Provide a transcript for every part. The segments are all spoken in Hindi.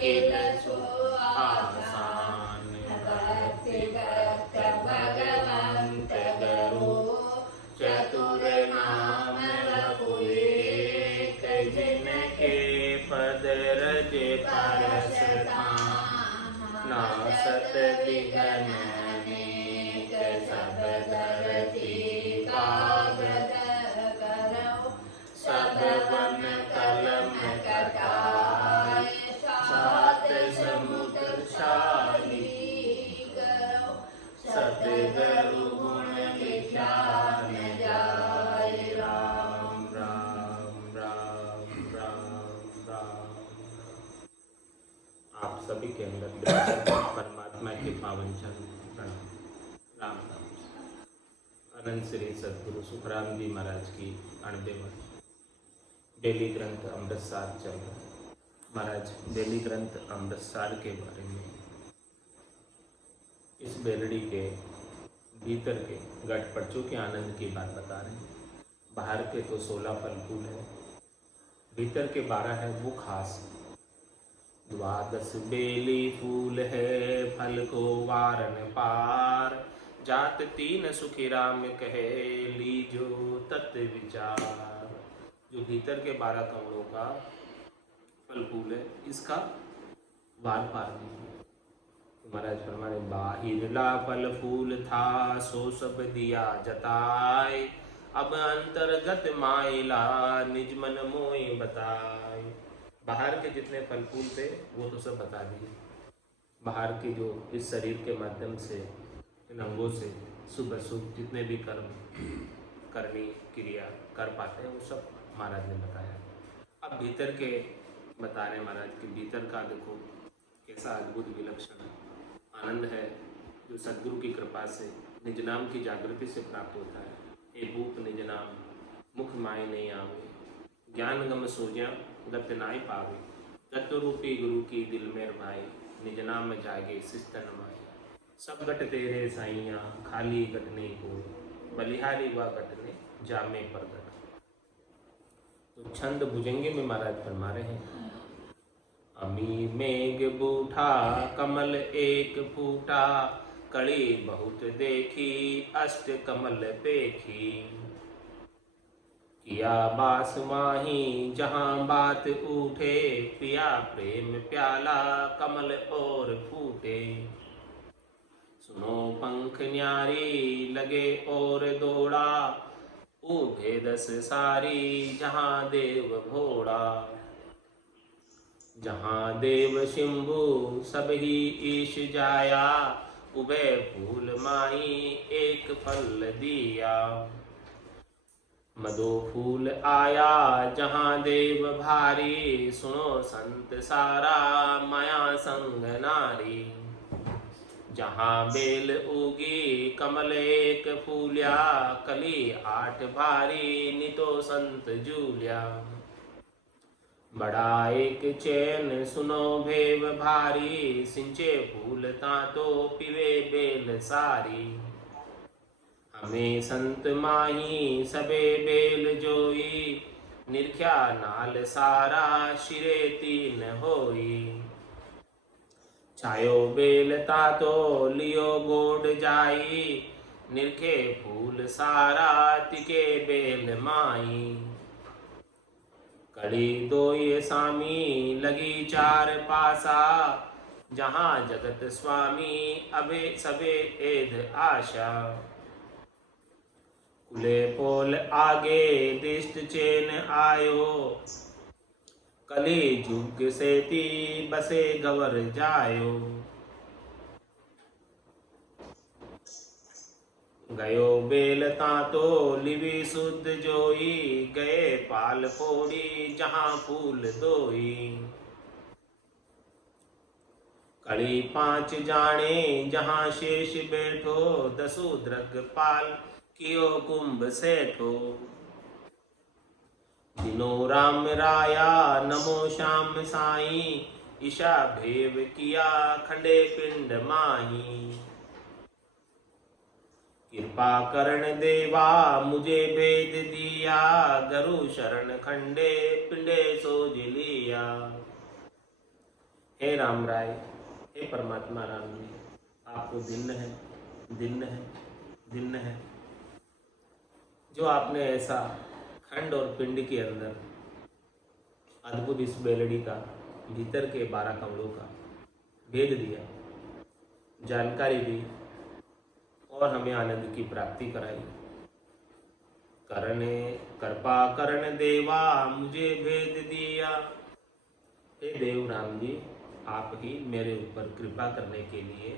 किल सो आसान। भक्ति भक्त भगवंत गुरु चतुर नाम लकुएक। जिनके पद रज परस धाम नासत विघ्न अनेक। सब धरती कागद करौ सब वन कलम कटाय। सात समुद्र शाही करौ सतगुरु गुण विज्ञान जाय। राम राम राम राम राम। आप सभी के अंदर परमात्मा के पावन चरण प्रणाम। राम राम। अनंत श्री सदगुरु सुखराम जी महाराज की 98 डेली ग्रंथ अमृतसार चल रहा है। महाराज डेली ग्रंथ अमृतसार के बारे में इस बेलड़ी के भीतर के गठपड़चों के आनंद की बात बता रहे हैं। बाहर के तो 16 फल फूल है, भीतर के 12 है वो खास। 12 बेली फूल है फल को वारन पार। जात 3 सुखी राम कहे लीजो तत् विचार। जो भीतर के 12 कमलों का फल फूल है इसका वार पार नहीं है। तो महाराज फरमाने बाहिरला फल फूल था सो सब दिया जताए। अब अंतर्गत माइला निज मन मोय बताए। बाहर के जितने फल फूल थे वो तो सब बता दिए। बाहर के जो इस शरीर के माध्यम से इन अंगों से शुभ अशुभ जितने भी कर्म करनी क्रिया कर पाते हैं वो सब महाराज ने बताया। अब भीतर के बता रहे महाराज के भीतर का देखो कैसा अद्भुत विलक्षण आनंद है जो सद्गुरु की कृपा से निज नाम की जागृति से प्राप्त होता है। हे भूप निज नाम मुख माय नहीं आवे। ज्ञान गम सोजा गत नाय पावे। तत्व रूपी गुरु की दिल में भाई निज नाम जागे शिस्तन माए। सब गट तेरे साइया खाली गटने को बलिहारी व गटने जामे पर गट। तो छंद भुजंगे में महाराज फरमा रहे हैं अमी मेघ बूठा कमल एक फूटा। कड़ी बहुत देखी अष्ट कमल पेखी। किया बास माही जहाँ बात उठे। पिया प्रेम प्याला कमल और फूटे। सुनो पंख न्यारी लगे और दौड़ा। उभे 10 सारी जहाँ देव भोड़ा। जहाँ देव शिंभु सब ही ईश जाया। उभे फूल माही एक फल दिया। मदो फूल आया जहाँ देव भारी। सुनो संत सारा माया संग नारी। जहाँ बेल उगी कमल एक फूलिया। कली 8 भारी नितो संत जूलिया। बड़ा एक चैन सुनो भेव भारी। सिंचे फूल तातो पिवे बेल सारी। हमें संत माही सबे बेल जोई। निरख्या नाल सारा शिरे 3 होई। छायो बेल तातो लियो गोड जाई। निरखे फूल सारा तिके बेल माई। कड़ी 2 सामी लगी 4 पासा। जहाँ जगत स्वामी अबे सबे एध आशा। कुले पोल आगे दिष्ट चेन आयो। कली जुग सेती बसे गवर जायो। गयो बेल तातो लिवी शुद्ध जोई। गए पाल फोड़ी जहाँ फूल दोई। कड़ी 5 जाने जहाँ शेष बैठो। 10 द्रग पाल कियो कुंभ सेठो। दिनो राम राया नमो श्याम साई। ईशा भेव किया खंडे पिंड माही। कृपा करण देवा मुझे भेद दिया। गुरु शरण खंडे पिंडे सोज लिया। हे राम राय, हे परमात्मा राम जी, आपको दिन है, दिन है, दिन है। जो आपने ऐसा खंड और पिंड के अंदर अद्भुत इस बेलड़ी का, भीतर के 12 कमलों का भेद दिया, जानकारी दी और हमें आनंद की प्राप्ति कराई। करने कृपा करण देवा मुझे भेद दिया। हे देव राम जी, आप ही मेरे ऊपर कृपा करने के लिए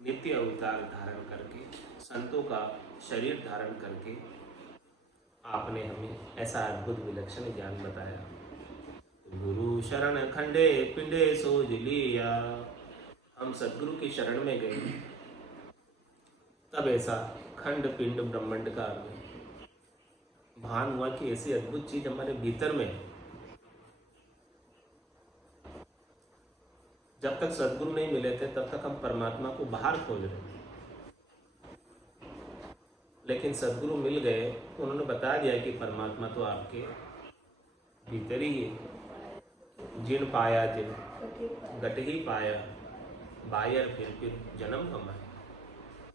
नित्य अवतार धारण करके, संतों का शरीर धारण करके आपने हमें ऐसा अद्भुत विलक्षण ज्ञान बताया। गुरु शरण खंडे पिंडे सोज लिया। हम सदगुरु की शरण में गए, तब ऐसा खंड पिंड ब्रह्मांड का भान हुआ कि ऐसी अद्भुत चीज हमारे भीतर में है। जब तक सदगुरु नहीं मिले थे तब तक हम परमात्मा को बाहर खोज रहे थे, लेकिन सदगुरु मिल गए, उन्होंने बता दिया कि परमात्मा तो आपके भीतर ही है। जिन पाया जिन गट ही पाया, बायर फिर जन्म कमाए।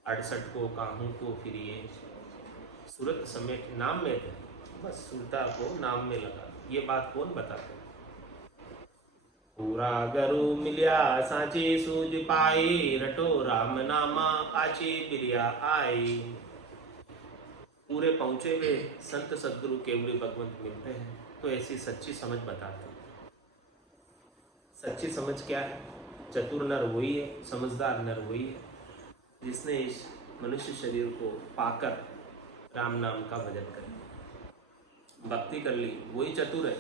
68 को काहू को फिर ये सूरत समेत नाम में थे, बस सुरता को नाम में लगा। ये बात कौन बताते? पूरा गरु मिलिया सांची सूझ पाई, रटो राम नामा पाची बिरिया आई। पूरे पहुंचे हुए संत सदगुरु केवली भगवंत मिलते हैं तो ऐसी सच्ची समझ बताते हैं। सच्ची समझ क्या है? चतुर नर वही है, समझदार नर वही है जिसने इस मनुष्य शरीर को पाकर राम नाम का भजन कर लिया, भक्ति कर ली। वही चतुर है,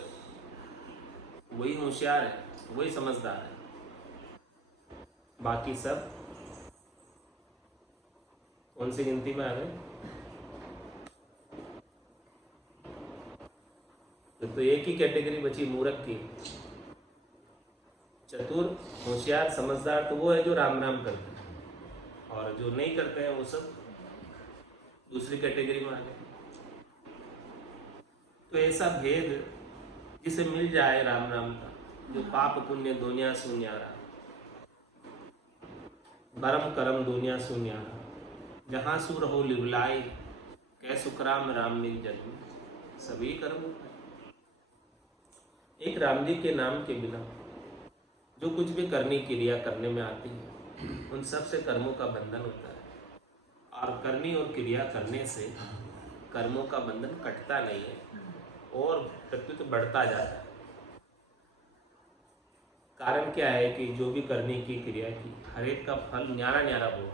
वही होशियार है, वही समझदार है। बाकी सब कौन सी गिनती में आ गए? तो एक ही कैटेगरी बची मूर्ख की। चतुर, होशियार, समझदार तो वो है जो राम राम करते हैं, और जो नहीं करते हैं वो सब दूसरी कैटेगरी में आ गए। तो ऐसा भेद जिसे मिल जाए राम नाम का, जो पाप पुण्य दुनिया सुन्यारा, बरम करम दुनिया सुन्यारा, जहाँ सुर हो लिवलाई, कै सुखराम राम मिल जन्म, सभी कर्म। एक राम जी के नाम के बिना जो कुछ भी करनी क्रिया करने में आती है, उन सब से कर्मों का बंधन होता है। और करनी और क्रिया करने से कर्मों का बंधन कटता नहीं है और प्रत्युत बढ़ता जाता है। कारण क्या है कि जो भी करने की क्रिया की, हर एक का फल न्यारा न्यारा हो।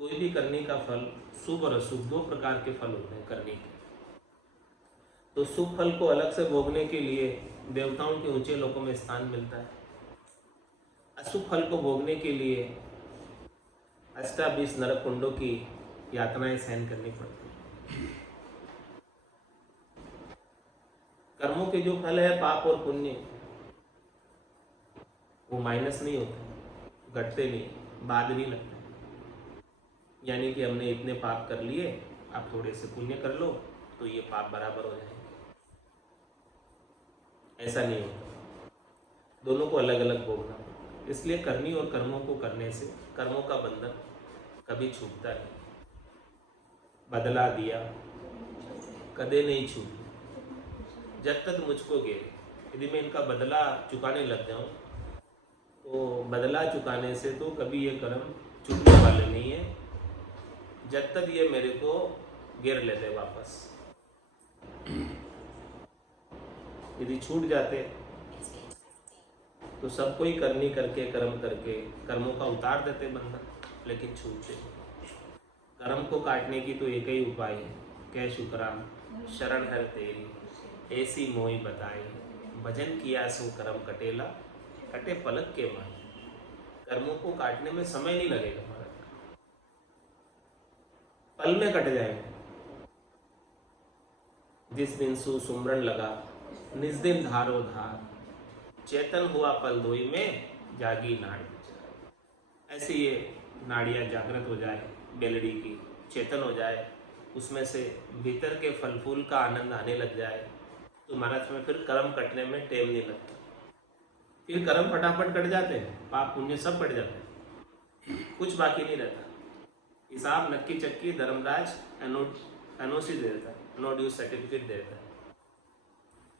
कोई भी करने का फल शुभ और अशुभ 2 प्रकार के फल होते हैं करने के। तो शुभ फल को अलग से भोगने के लिए देवताओं के ऊंचे लोकों में स्थान मिलता है। अशुभ फल को भोगने के लिए 28 नरक कुंडों की यातनाएं सहन करनी पड़ती है। कर्मों के जो फल है पाप और पुण्य, वो माइनस नहीं होते, घटते नहीं, बाद नहीं लगते। यानी कि हमने इतने पाप कर लिए, आप थोड़े से पुण्य कर लो तो ये पाप बराबर हो जाएंगे, ऐसा नहीं होता। दोनों को अलग अलग भोगना पड़ता है। इसलिए करनी और कर्मों को करने से कर्मों का बंधन कभी छूटता नहीं। बदला दिया कदे नहीं छूटी, जब तक मुझको घेरे। यदि मैं इनका बदला चुकाने लग जाऊं तो बदला चुकाने से तो कभी ये कर्म छूटने वाले नहीं है, जब तक ये मेरे को घेर लेते वापस। यदि छूट जाते तो सबको ही करनी करके कर्म करके कर्मों का उतार देते बंधन, लेकिन छूटते। कर्म को काटने की तो एक ही उपाय है, कै शुक्राम शरण हर तेरी, ऐसी मोई बताई, भजन किया सो कर्म कटेला, कटे पलक के मान। कर्मों को काटने में समय नहीं लगेगा हमारा, पल में कट जाएंगे। जिस दिन सुसुमरन लगा निज दिन धारो धार, चेतन हुआ पल दोई में जागी नाड़ी। ऐसे ये नाड़ियाँ जागृत हो जाए, बेलड़ी की चेतन हो जाए, उसमें से भीतर के फल फूल का आनंद आने लग जाए तो महाराज में फिर कर्म कटने में टेम नहीं लगता। फिर कर्म फटाफट कट जाते हैं, पाप पुण्य सब कट जाते हैं, कुछ बाकी नहीं रहता। हिसाब नक्की चक्की धर्मराज एनओसी दे देता है, नो ड्यूज सर्टिफिकेट दे देता है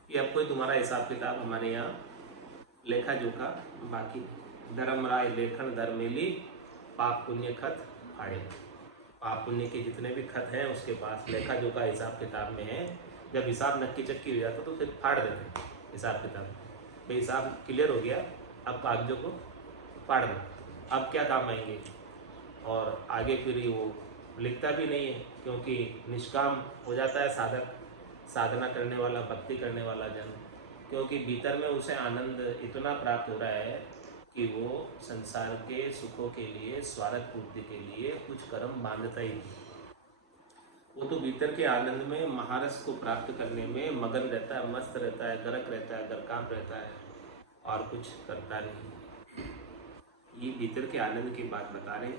कि अब कोई तुम्हारा हिसाब किताब हमारे यहाँ लेखा जोखा बाकी। धर्मराय लेखन धर्मेली पाप पुण्य खत फाड़े। पाप पुण्य के जितने भी खत हैं उसके पास लेखा जोखा हिसाब किताब में है। जब हिसाब नक्की चक्की हो जाता तो फिर फाड़ देते हिसाब किताब। भाई हिसाब क्लियर हो गया, अब कागजों को फाड़ दो, अब क्या काम आएंगे। और आगे फिर वो लिखता भी नहीं है, क्योंकि निष्काम हो जाता है साधक, साधना करने वाला, भक्ति करने वाला जन, क्योंकि भीतर में उसे आनंद इतना प्राप्त हो रहा है कि वो संसार के सुखों के लिए, स्वार्थ पूर्ति के लिए कुछ कर्म बांधता ही नहीं। वो तो भीतर के आनंद में, महारस को प्राप्त करने में मगन रहता है, मस्त रहता है, गरक रहता है, गरकाम रहता है, और कुछ करता नहीं। ये भीतर के आनंद की बात बता रहे।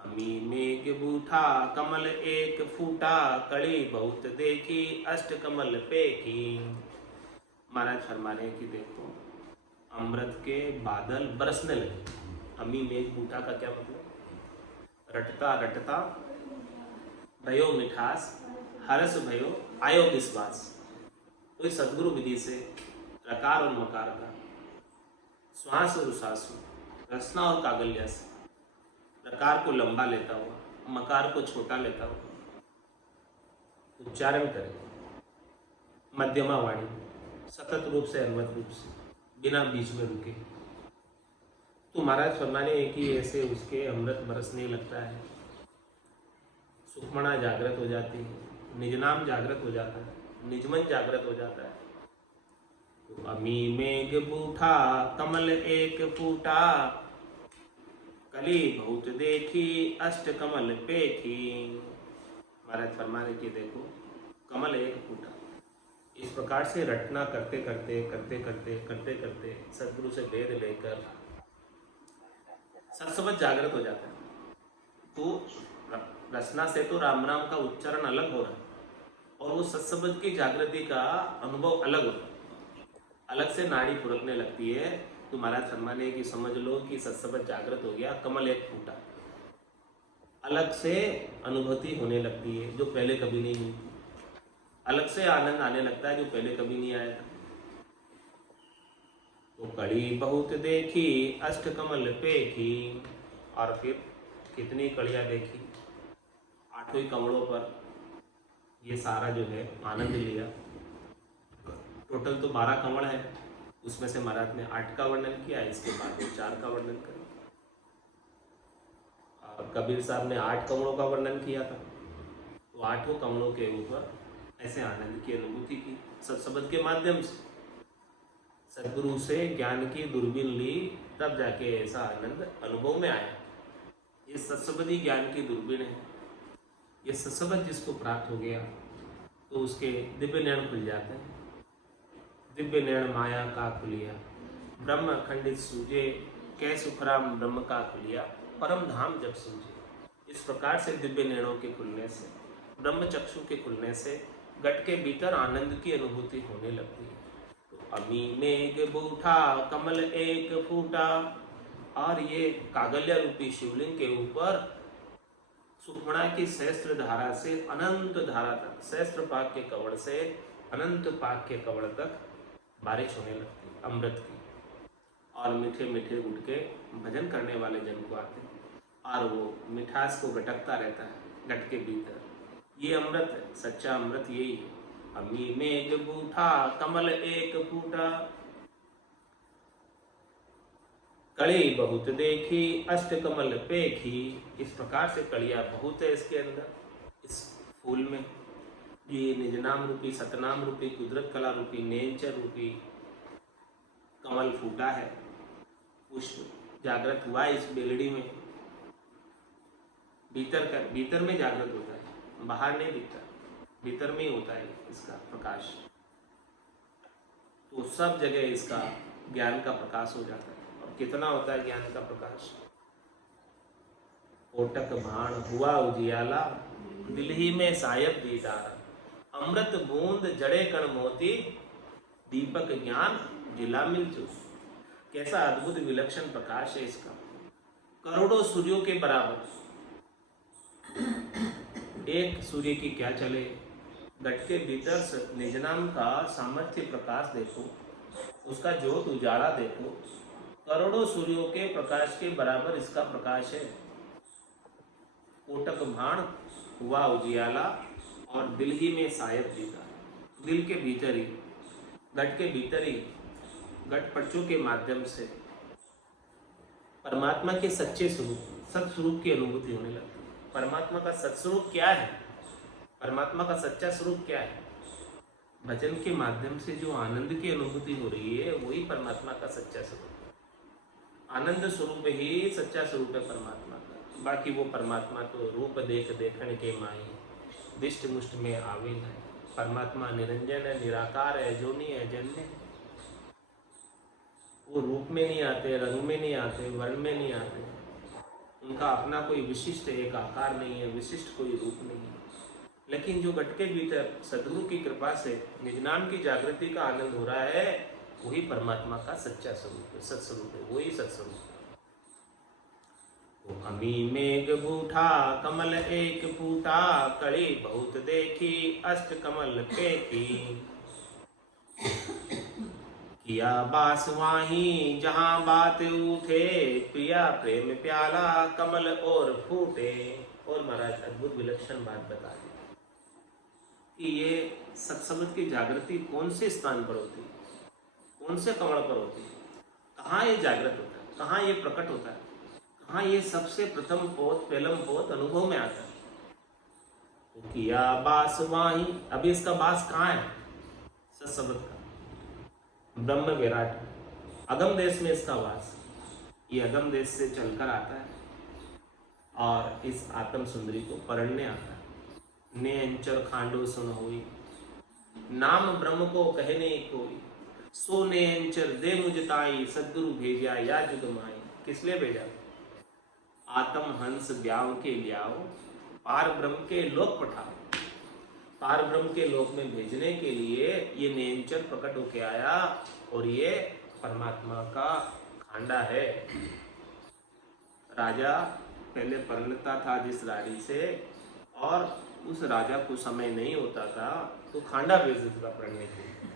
अमी मेघ बूठा कमल एक फूटा, कड़ी बहुत देखी अष्ट कमल पेखी। महाराज फरमा रहे कि देखो अमृत के बादल बरसने लगे। अमी मेघ बूठा का क्या मतलब? रटता रटता भयो मिठास, हरस भयो आयो विश्वास। कोई सदगुरु विधि से रकार और मकार का श्वास और उसासु, रसना और कागल्या से रकार को लंबा लेता हुआ, मकार को छोटा लेता हुआ उच्चारण करें, मध्यमा वाणी, सतत रूप से, अन्वत रूप से, बिना बीच में रुके। तो महाराज फरमाने कि ऐसे उसके अमृत बरसने लगता है, सुखमणा जागृत हो जाती है, निजनाम जागृत हो जाता है, निजमन जागृत हो जाता है। तो अमी मेघ बूठा कमल एक फूटा, कली बहुत देखी अष्ट कमल पेखी। महाराज फरमाने की देखो कमल एक फूटा। इस प्रकार से रटना करते करते सदगुरु से वेद लेकर सत्सबद जागृत हो जाता है। तो रचना से तो राम नाम का उच्चारण अलग हो रहा है, और वो सत्सबद की जागृति का अनुभव अलग होता है, अलग से नाड़ी फुरकने लगती है। तो महाराज फरमाने की समझ लो कि सत्सबद जागृत हो गया, कमल एक फूटा, अलग से अनुभूति होने लगती है जो पहले कभी नहीं हुई, अलग से आनंद आने लगता है जो पहले कभी नहीं आया था। तो कड़ी बहुत देखी अष्ट कमल पेखी, और फिर कितनी कड़ियाँ देखी, आठों ही कमलों पर ये सारा जो है आनंद लिया। टोटल तो 12 कमल है, उसमें से महाराज ने 8 का वर्णन किया, इसके बाद 4 का वर्णन करें। और कबीर साहब ने 8 कमलों का वर्णन किया था, तो 8 कमलों के ऊपर ऐसे आनंद की अनुभूति की सत्सबद के माध्यम से। सदगुरु से ज्ञान की दूरबीन ली, तब जाके ऐसा आनंद अनुभव में आया। ये सत्सबदी ज्ञान की दूरबीन है। ये सत्सबद जिसको प्राप्त हो गया तो उसके दिव्य नयन खुल जाते हैं। दिव्य नयन माया का खुलिया, ब्रह्म खंडित सूझे, कै सुखराम ब्रह्म का खुलिया, परम धाम जब सूझे। इस प्रकार से दिव्य नयनों के खुलने से, ब्रह्म चक्षु के खुलने से गट के भीतर आनंद की अनुभूति होने लगती है। तो अमी मेघ बूठा कमल एक फूटा, और ये कागल्या रूपी शिवलिंग के ऊपर सुखमणा की सहस्त्र धारा से अनंत धारा तक, सहस्त्र पाक के कवड़ से अनंत पाक के कवड़ तक बारिश होने लगती है अमृत की। और मीठे मीठे गुटके भजन करने वाले जन को आते हैं, और वो मिठास को गटकता रहता है गट के भीतर। ये अमृत है, सच्चा अमृत यही है। अमी मेघ बूठा कमल एक फूटा, कड़ी बहुत देखी अष्ट कमल पेखी। इस प्रकार से कड़ियाँ बहुत है इसके अंदर, इस फूल में। ये निजनाम रूपी, सतनाम रूपी, कुदरत कला रूपी, नेंचर रूपी कमल फूटा है, पुष्प जागृत हुआ है इस बेलड़ी में। भीतर में जागृत होता है, बाहर नहीं दिखता, भीतर में ही होता है इसका प्रकाश। तो सब जगह इसका ज्ञान का प्रकाश हो जाता है। और कितना होता है ज्ञान का प्रकाश? कोटक भाण हुआ उजियाला, दिल ही में सायब दीदार, अमृत बूंद जड़े कण मोती, दीपक ज्ञान जिला मिल चुस। कैसा अद्भुत विलक्षण प्रकाश है इसका, करोड़ों सूर्यों के बराबर। एक सूर्य की क्या चले, घट के भीतर निज नाम का सामर्थ्य प्रकाश देखो, उसका ज्योत उजाला देखो, करोड़ों सूर्यों के प्रकाश के बराबर इसका प्रकाश है। कोटक भाण हुआ उजियाला और दिल ही में शायद दीदा। दिल के भीतर ही, घट के भीतर ही, घट पर्चों के माध्यम से परमात्मा के सच्चे स्वरूप, सत्स्वरूप की अनुभूति होने लगती है। परमात्मा का सत्स्वरूप क्या है, परमात्मा का सच्चा स्वरूप क्या है? भजन के माध्यम से जो आनंद की अनुभूति हो रही है वही परमात्मा का सच्चा स्वरूप है। आनंद स्वरूप ही सच्चा स्वरूप है परमात्मा का। बाकी वो परमात्मा तो रूप देख देखण के माई, दिष्ट मुष्ट में आवे न। परमात्मा निरंजन है, निराकार है, जोनी है, जन्य है। वो रूप में नहीं आते, रंग में नहीं आते, वर्ण में नहीं आते। उनका अपना कोई विशिष्ट एक आकार नहीं है, विशिष्ट कोई रूप नहीं है। लेकिन जो घट के भीतर सदगुरु की कृपा से निज नाम की जागृति का आनंद हो रहा है वही परमात्मा का सच्चा स्वरूप है, सत्स्वरूप है, वही सत्स्वरूप है। तो अमी मेघ बूठा कमल एक पूता, कड़ी बहुत देखी अष्ट कमल पे की। किया बास वाही जहां बात उठे, प्रिया प्रेम प्याला कमल और फूटे। और महाराज अद्भुत विलक्षण बात बता दी कि ये सत्संग की जागृति कौन से स्थान पर होती है, कौन से कमल पर होती है, कहाँ ये जागृत होता है, कहाँ ये प्रकट होता है, कहाँ ये सबसे प्रथम पोत पहलम पोत अनुभव में आता है। तो किया बास वाही, अभी इसका बास कहाँ है? सत्संग का ब्रह्म विराट अगम देश में इसका वास। ये अगम देश से चलकर आता है और इस आत्म सुंदरी को पढ़ने आता है। ने अंचर खांडो सुन हुई, नाम ब्रह्म को कहे नहीं कोई, सो ने अंचर दे मुझताई, सदगुरु भेजा या जुग माई। किस लिए भेजा? आत्म हंस ब्याव के लियाओ, पार ब्रह्म के लोक पठाओ। पार ब्रह्म के लोक में भेजने के लिए ये नेंचर प्रकट होके आया और ये परमात्मा का खांडा है। राजा पहले परिणता था जिस रानी से, और उस राजा को समय नहीं होता था तो खांडा भेज देता था पढ़ने के लिए।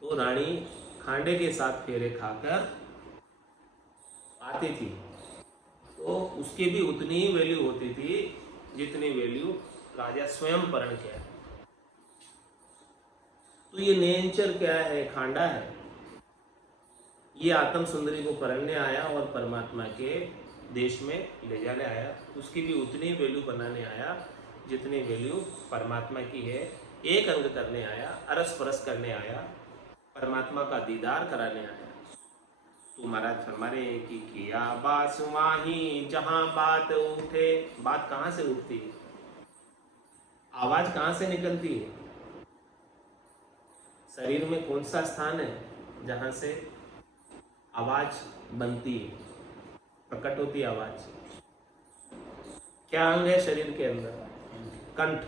तो रानी खांडे के साथ फेरे खाकर आती थी, तो उसकी भी उतनी ही वैल्यू होती थी जितनी वैल्यू राजा स्वयं परण किया। तो ये नेंचर क्या है? खांडा है। ये आत्म सुंदरी को परणने आया और परमात्मा के देश में ले जाने आया। उसकी भी उतनी वैल्यू बनाने आया जितनी वैल्यू परमात्मा की है। एक अंग करने आया, अरस परस करने आया, परमात्मा का दीदार कराने आया। तो महाराज फरमा रहे हैं कि किया बास वाही जहां बात उठे। बात कहाँ से उठती है? आवाज कहाँ से निकलती है? शरीर में कौन सा स्थान है जहां से आवाज बनती है, प्रकट होती है आवाज? क्या अंग है शरीर के अंदर? कंठ।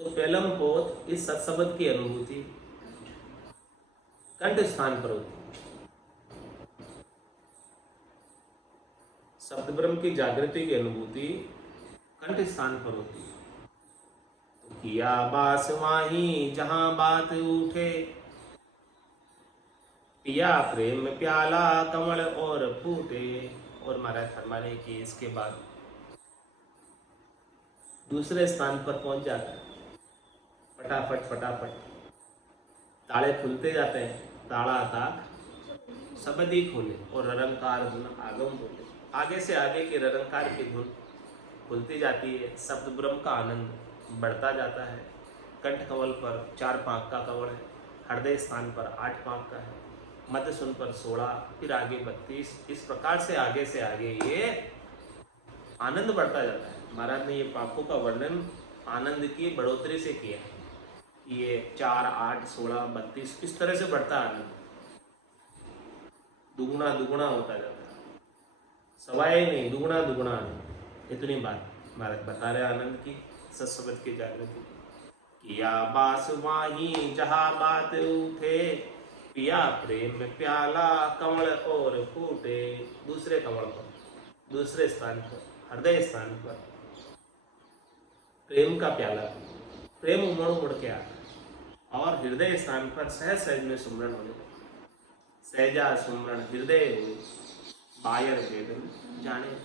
तो पहलम पोत इस सत्संग की अनुभूति कंठ स्थान पर होती है। शब्द ब्रह्म की जागृति की अनुभूति कंठ स्थान पर होती है। तो किया बास वाही जहां बात उठे, पिया प्रेम प्याला कमल और फूटे। और महाराज फरमाने की इसके बाद दूसरे स्थान पर पहुंच जाता है। फटाफट फटाफट ताले खुलते जाते हैं। ताड़ा ताक सबदी खोले और ररंकार धुन आगम बोले। आगे से आगे के ररंकार की धुन खुलती जाती है। शब्द ब्रह्म का आनंद बढ़ता जाता है। कंठ कमल पर 4 पांख का कमल है, हृदय स्थान पर 8 पांख का है, मध्य सुन पर 16, फिर आगे 32। इस प्रकार से आगे ये आनंद बढ़ता जाता है। महाराज ने ये पापों का वर्णन आनंद की बढ़ोतरी से किया। ये 4, 8, 16, 32 इस तरह से बढ़ता है आनंद, दुगुना दुगुना होता जाता है। सवाए नहीं, दुगुना दुगुना आनंद। इतनी बात महाराज बता रहे आनंद की, सत्संग की जागृति की। किया बास वाही जहाँ बात उठे, पिया प्रेम में प्याला कमल और फूटे। दूसरे कमल पर, दूसरे स्थान पर, हृदय स्थान पर प्रेम का प्याला, प्रेम उमड़ उमड़ के आता है और हृदय स्थान पर सहज सहज में सुमरण होने लगता। सहजा सुमरण हृदय हुए बायर वेदन जाने।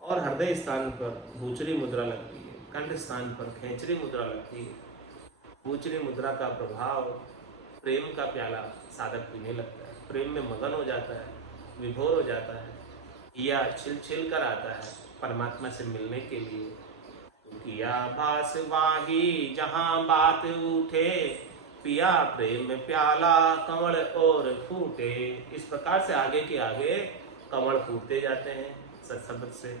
और हृदय स्थान पर भूचरी मुद्रा लगती है, कंठ स्थान पर खेचरी मुद्रा लगती है। भूचरी मुद्रा का प्रभाव प्रेम का प्याला साधक पीने लगता है, प्रेम में मगन हो जाता है, विभोर हो जाता है, या छिल छिल कर आता है परमात्मा से मिलने के लिए। तो किया भास वाही जहां बात उठे, पिया प्रेम में प्याला कमल और फूटे। इस प्रकार से आगे के आगे कमल फूटते जाते हैं सत्संग से।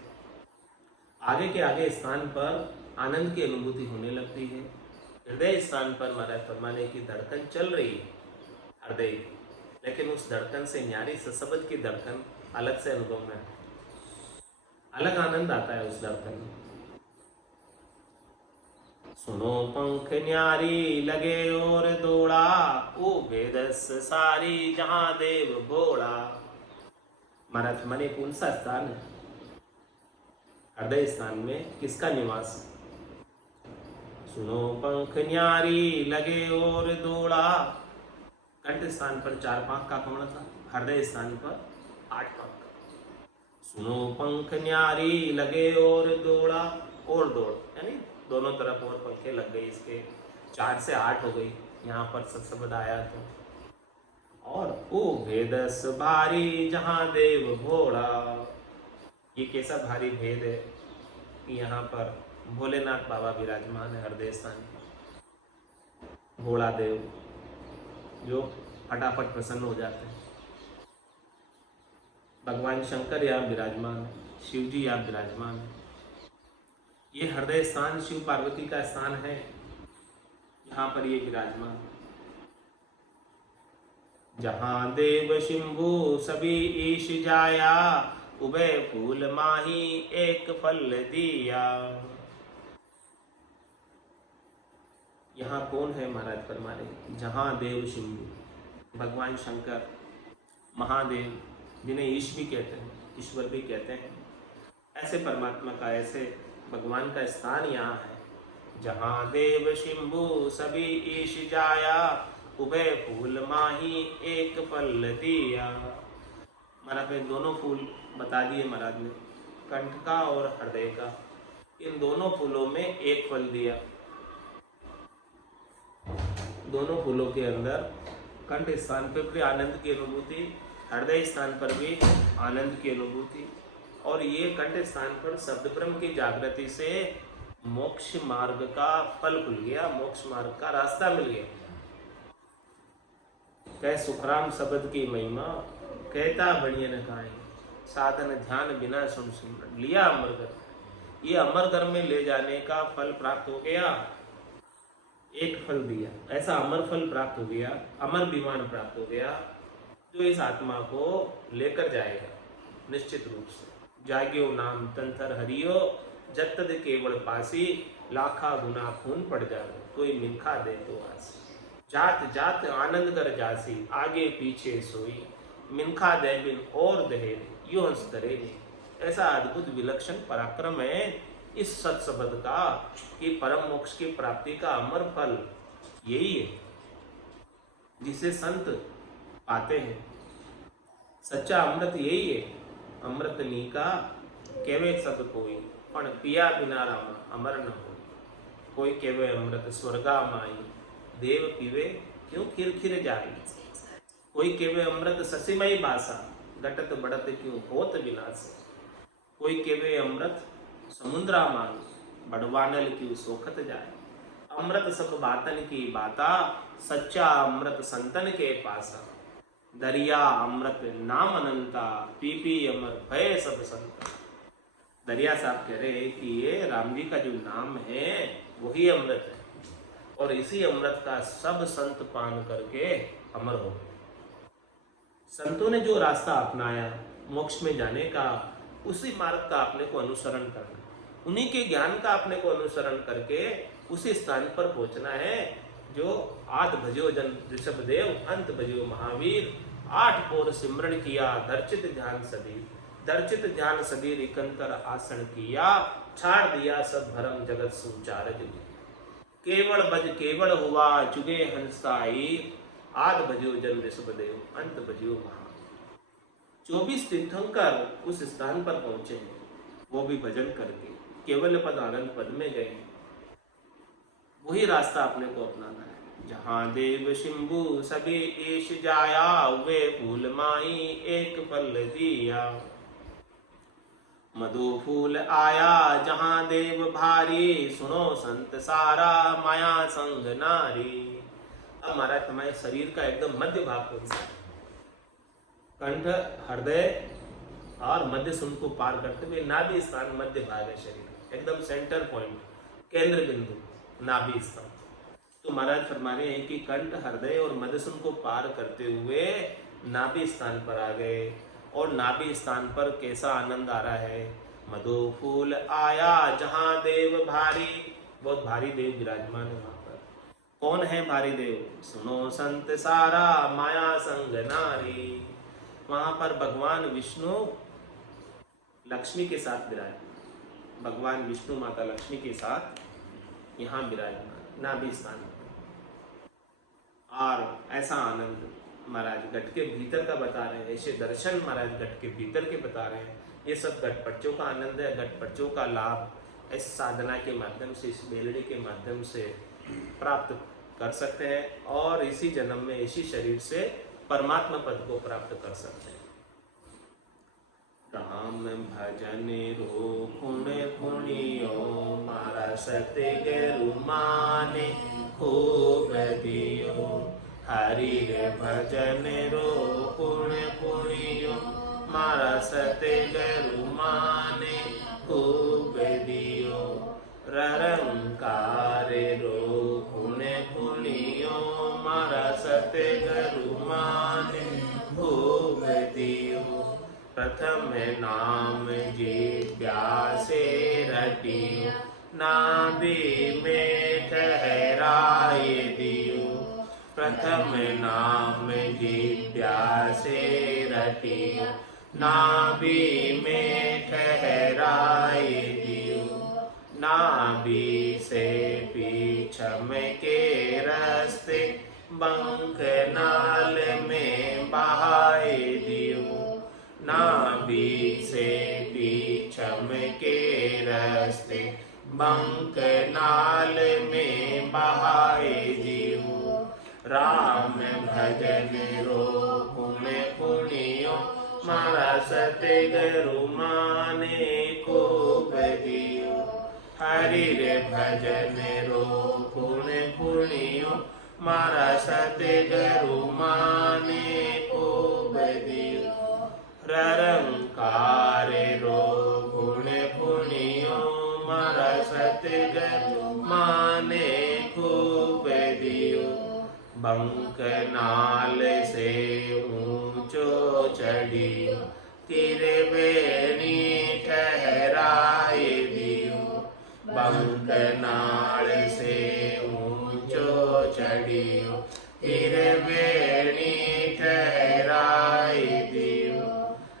आगे के आगे स्थान पर आनंद की अनुभूति होने लगती है। हृदय स्थान पर महाराज फरमाने की धड़कन चल रही है हृदय की, लेकिन उस धड़कन से न्यारी सत्संग की धड़कन अलग से अनुभव में है, अलग आनंद आता है उस धड़कन में। सुनो पंख न्यारी लगे और दौड़ा, ओ वेदस सारी जहां देव भोला। महाराज मने कौन सा स्थान है? हृदय स्थान में किसका निवास? सुनो पंख न्यारी लगे और दौड़ा। कंठ स्थान पर 4 पंख का कमल था, हृदय स्थान पर 8 पंख। सुनो पंख न्यारी लगे और दौड़ा, और दौड़ यानी दोनों तरफ और पंखे लग गई इसके, 4 से 8 हो गई यहाँ पर सत्संग आया तो। और ओ भेदस भारी जहां देव भोला। ये कैसा भारी भेद है कि यहाँ पर भोलेनाथ बाबा विराजमान है हृदय स्थान पर। भोला देव जो फटाफट प्रसन्न हो जाते हैं। भगवान शंकर यहाँ विराजमान है, शिव जी यहाँ विराजमान है। ये हृदय स्थान शिव पार्वती का स्थान है, यहाँ पर ये विराजमान। जहां देव शंभु सभी ईश जाया, उभय फूल माही एक फल दिया। यहाँ कौन है महाराज फरमाने? जहां देव शंभु, भगवान शंकर महादेव, जिन्हें ईश भी कहते हैं, ईश्वर भी कहते हैं, ऐसे परमात्मा का, ऐसे भगवान का स्थान यहाँ है। जहां देव शंभु सभी ईश जाया, उभय फूल माही एक फल दिया। महाराज ने दोनों फूल बता दिए महाराज ने, कंठ का और हृदय का। इन दोनों फूलों में एक फल दिया। दोनों फूलों के अंदर कंठ स्थान पर भी आनंद की अनुभूति, हृदय स्थान पर भी आनंद की अनुभूति। और ये कंठ स्थान पर शब्द ब्रह्म की जागृति से मोक्ष मार्ग का फल खुल गया, मोक्ष मार्ग का रास्ता मिल गया। कह सुखराम शब्द की महिमा, कहता बढ़िया न काहे, साधन ध्यान बिना सुन सुन लिया अमरगर। ये अमरगर में ले जाने का फल प्राप्त हो गया, एक फल दिया, ऐसा अमर फल प्राप्त हो गया, अमर विमान प्राप्त हो गया, जो इस आत्मा को लेकर जाएगा निश्चित रूप से। जाग्यो नाम तंथर हरियो, जत्तद केवल पासी, लाखा गुना खून पड़ जावे, कोई मिनखा दे तो आसी। जात जात आनंद कर जासी, आगे पीछे सोई, मिनखा दे बिन और दहे, यो हंस करे। ऐसा अद्भुत विलक्षण पराक्रम है इस सत्सबद का कि परम मोक्ष की प्राप्ति का अमर फल यही है जिसे संत पाते हैं। सच्चा अमृत यही है। अमृत नीका केवे सब कोई, पण पिया बिना रामा अमर न हो। कोई केवे अमृत स्वर्गा माई, देव पीवे क्यों खिर खिर जाई। कोई केवे अमृत ससीमई बासा, घटत बढ़त क्यों होत विनाश। कोई केवे अमृत समुद्रा मान, बड़वानल क्यों सोखत जाए। अमृत सब बातन की बाता, सच्चा अमृत संतन के पासा। दरिया अमृत नाम अनंता, पी पी अमर भय सब संत। दरिया साहब कह रहे कि ये राम जी का जो नाम है वही अमृत है, और इसी अमृत का सब संत पान करके अमर हो गए। संतों ने जो रास्ता अपनाया मोक्ष में जाने का, उसी मार्ग का अपने को अनुसरण करना, उन्हीं के ज्ञान का अपने को अनुसरण करके उसी स्थान पर पहुंचना है जो आद भजो जन ऋषभ देव, अंत भजो महावीर, 8 पोर सिमरण किया, दर्चित ध्यान सदीर। दर्चित ध्यान सदीर इकंतर आसन किया, छाड़ दिया सब भरम जगत सुचारज। केवल बज केवल हुआ, चुगे हंसाई, आद भजो जन ऋषभ देव, अंत भजो महावीर। 24 तीर्थंकर उस स्थान पर पहुंचे हैं, वो भी भजन करके केवल पद आनंद पद में गए। वही रास्ता अपने को अपनाना है। जहाँ देव शंभु सभी ईश जाया, वे फूल माई एक फल दिया। मधु फूल आया जहाँ देव भारी, सुनो संत सारा माया संग नारी। अब महाराज हमारे शरीर का एकदम मध्य भाग कौन सा है? कंठ, हृदय और मध्य सुन को पार करते हुए नाभि स्थान मध्य भाग है शरीर, एकदम सेंटर पॉइंट, केंद्र बिंदु नाभि स्थान। तो महाराज फरमा रहे हैं कि कंठ, हृदय और मध्य सुन को पार करते हुए नाभि स्थान पर आ गए। और नाभि स्थान पर कैसा आनंद आ रहा है? मधु फूल आया जहां देव भारी, बहुत भारी देव विराजमान है वहां पर। कौन है भारी देव? सुनो संत सारा माया संग नारी। वहां पर भगवान विष्णु लक्ष्मी के साथ विराजमान, भगवान विष्णु माता लक्ष्मी के साथ यहाँ विराजमान नाभि स्थान पर। और ऐसा आनंद महाराज घट के भीतर का बता रहे हैं, ऐसे दर्शन महाराज घट के भीतर के बता रहे हैं। ये सब घटपटचों का आनंद है, घटपटचों का लाभ इस साधना के माध्यम से, इस बेलड़ी के माध्यम से प्राप्त कर सकते हैं और इसी जन्म में इसी शरीर से परमात्मा पद को प्राप्त कर सकते हैं। राम भजन रो पुण पुणियो, मारा सत्य गुरु माने खूब दियो। हरि रे भजन रो पुण पुणियो, मारा सत्य गुरु माने खूब दियो। ररंकार रो पुण पुणियो, मारा सत्य गुरु माने खूब दियो। प्रथम नाम जिज्ञासे रटियो, नाभि में ठहराए दियो। प्रथम नाम जिज्ञासे रटियो, नाभि में ठहराए दियो। नाभि से पीछम के रस्ते, बंक नाल में बहाए दियो। नाभि से पीछम के रस्ते, बंक नाल में बहाए दियो। राम भजन रो पुण पुणियो, मारा सत्य गुरु माने खूब दियो। हरि रे भजन रो पुण पुणियो, मारा सत्य गुरु माने खूब दियो। ररंकार रो पुण पुणियो, मारा सत्य गुरु माने खूब दियो। बंक नाल से ऊंचो चढ़ियो, त्रिवेणी ठहराए दियो। बंक नाल से ऊंचो चढ़ियो, त्रिवेणी ठहराए दियो।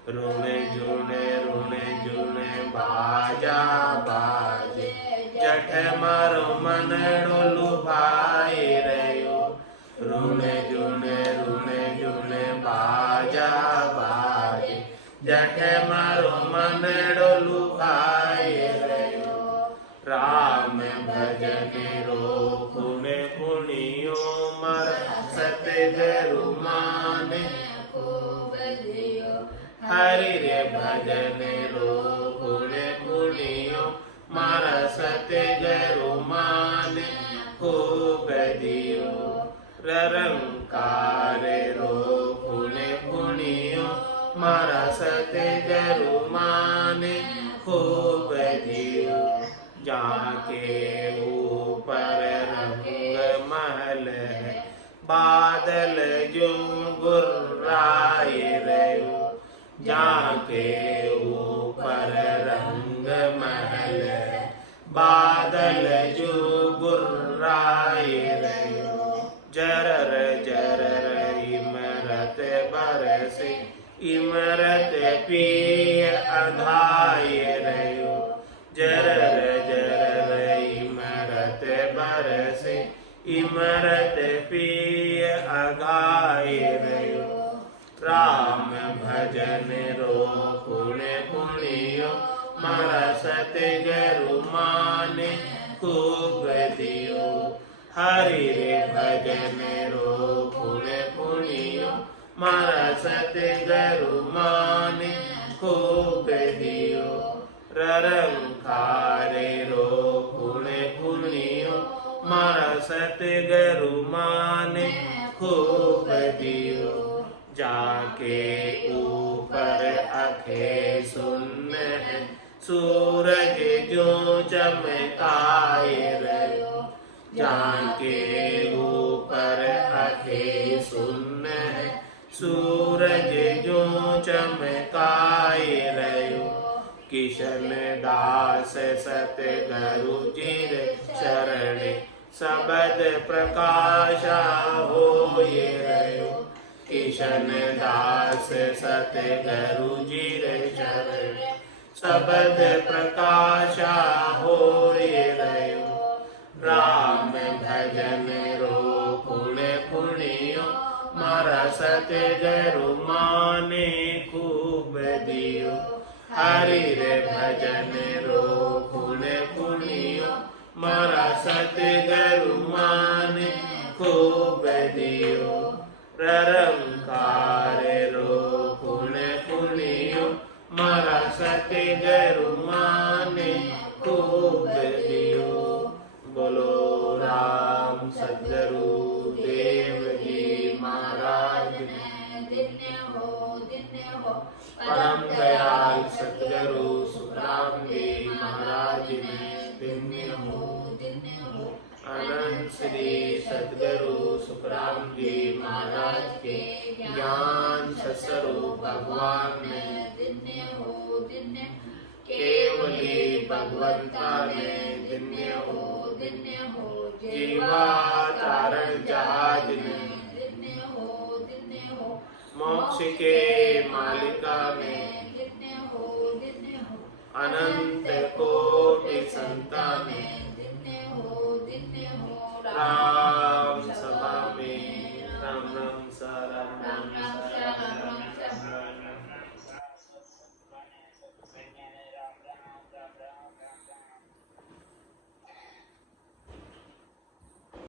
रुण जुण बाजा बाजे, जठ मारो मन डोलू भाई रयो। रुण जुण बाजा बाजे, जठ मारो मन डोलू भाई रयो। राम भजन रो पुण पुणियो, मारा सत्य गुरु माने खूब दियो। हरि रे भजन रो पुण पुणियो, मारा सत्य गुरु माने खूब दियो। ररंकार रो पुण पुणियो, मारा सत्य गुरु माने खूब दियो। जाके ऊपर रंग महल है, बादल जो गुर्राए रयो। जाके ऊपर रंग महल है, बादल जो गुर्राए रयो। बरसे इमरत पिय अघाय रयो जरर जरर इमरत बरसे इमरत पिय अघाय रयो राम भजन रो पुण्य पुण्यो मरसत गरु माने खूब दियो हरि रे भजन रो पुण्य पुण्यो मरसत गरु माने खूब दियो ररंकारे रो पुण्य पुण्यो मरसत गरु माने खूब दियो जाके ऊपर अखे सुन सूरज जो चमकाए रयो जाके ऊपर अखे सुन सूरज जो चमकाए रयो किशन दास सतगुरु चिर शरण सबद प्रकाशा होए रयो किशन दास सतगुरु चिर शरण सबद प्रकाशा होए रयो राम भजन रो पुण्य पुण्यो मरसत गरु माने खूब दियो हरि रे भजन रो पुण्य पुण्यो मरसत गरु माने खूब दियो ररंकार रो पुण्य पुण्यो मरसत गरु माने खूब दियो बोलो राम सद्गुरु देव जी महाराज धन्य हो परम दयाल सद्गुरु सुखराम जी महाराज धन्य हो अनंत श्री सद्गुरु सुखराम जी महाराज के ज्ञान स्वरूप भगवान धन्य हो केवली भगवंता ने धन्य हो जीवा तारण जहाज ने धन्य हो मोक्ष के मालिका ने धन्य हो अनंत कोटि संतान ने धन्य हो